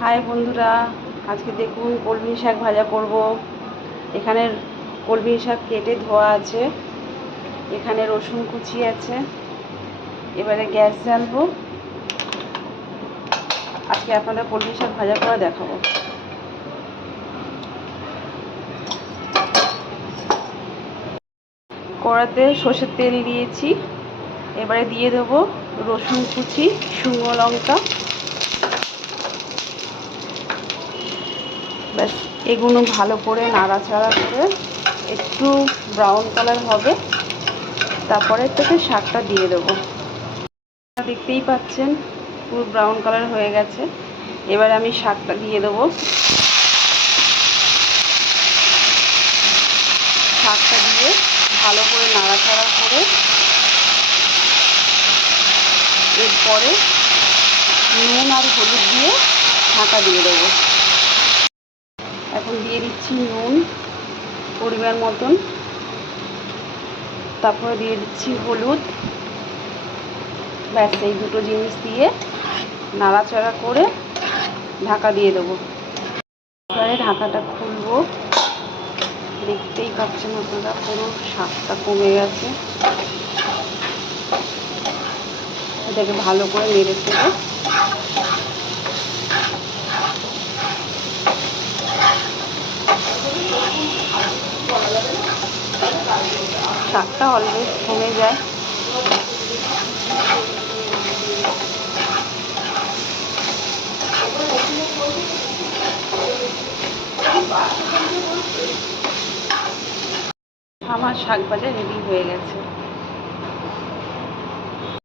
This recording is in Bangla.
হাই বন্ধুরা, আজকে দেখুন কলমি শাক ভাজা করব। এখানে কলমি শাক কেটে ধোয়া আছে, এখানে রসুন কুচি আছে। এবারে গ্যাস জ্বালবো। আজকে আপনাদের কলমি শাক ভাজা করে দেখাবো। কড়াতে সর্ষের তেল দিয়েছি, এবারে দিয়ে দেবো রসুন কুচি, শুকনো লঙ্কা। ব্যাস, এগুলো ভালো করে নাড়াচাড়া করে একটু ব্রাউন কালার হবে, তারপরে থেকে শাকটা দিয়ে দেবো। দেখতেই পাচ্ছেন পুরো ব্রাউন কালার হয়ে গেছে। এবার আমি শাকটা দিয়ে দেবো। শাকটা দিয়ে ভালো করে নাড়াচাড়া করে এরপরে নুন আর হলুদ দিয়ে ঢাকা দিয়ে দেবো। এখন দিয়ে দিচ্ছি নুন পরিমাণ মতন, তারপরে দিয়ে দিচ্ছি হলুদ। ব্যাস, এই দুটো জিনিস দিয়ে নাড়াচাড়া করে ঢাকা দিয়ে দেবো। এবারে ঢাকাটা খুলবো। দেখতেই পাচ্ছেন আপনারা, পুরো শাকটা কমে গেছে। এটাকে ভালো করে নেড়ে ফেলে শাকটা অলরেডি কমে যায়। আমার শাক ভাজা রেডি হয়ে গেছে।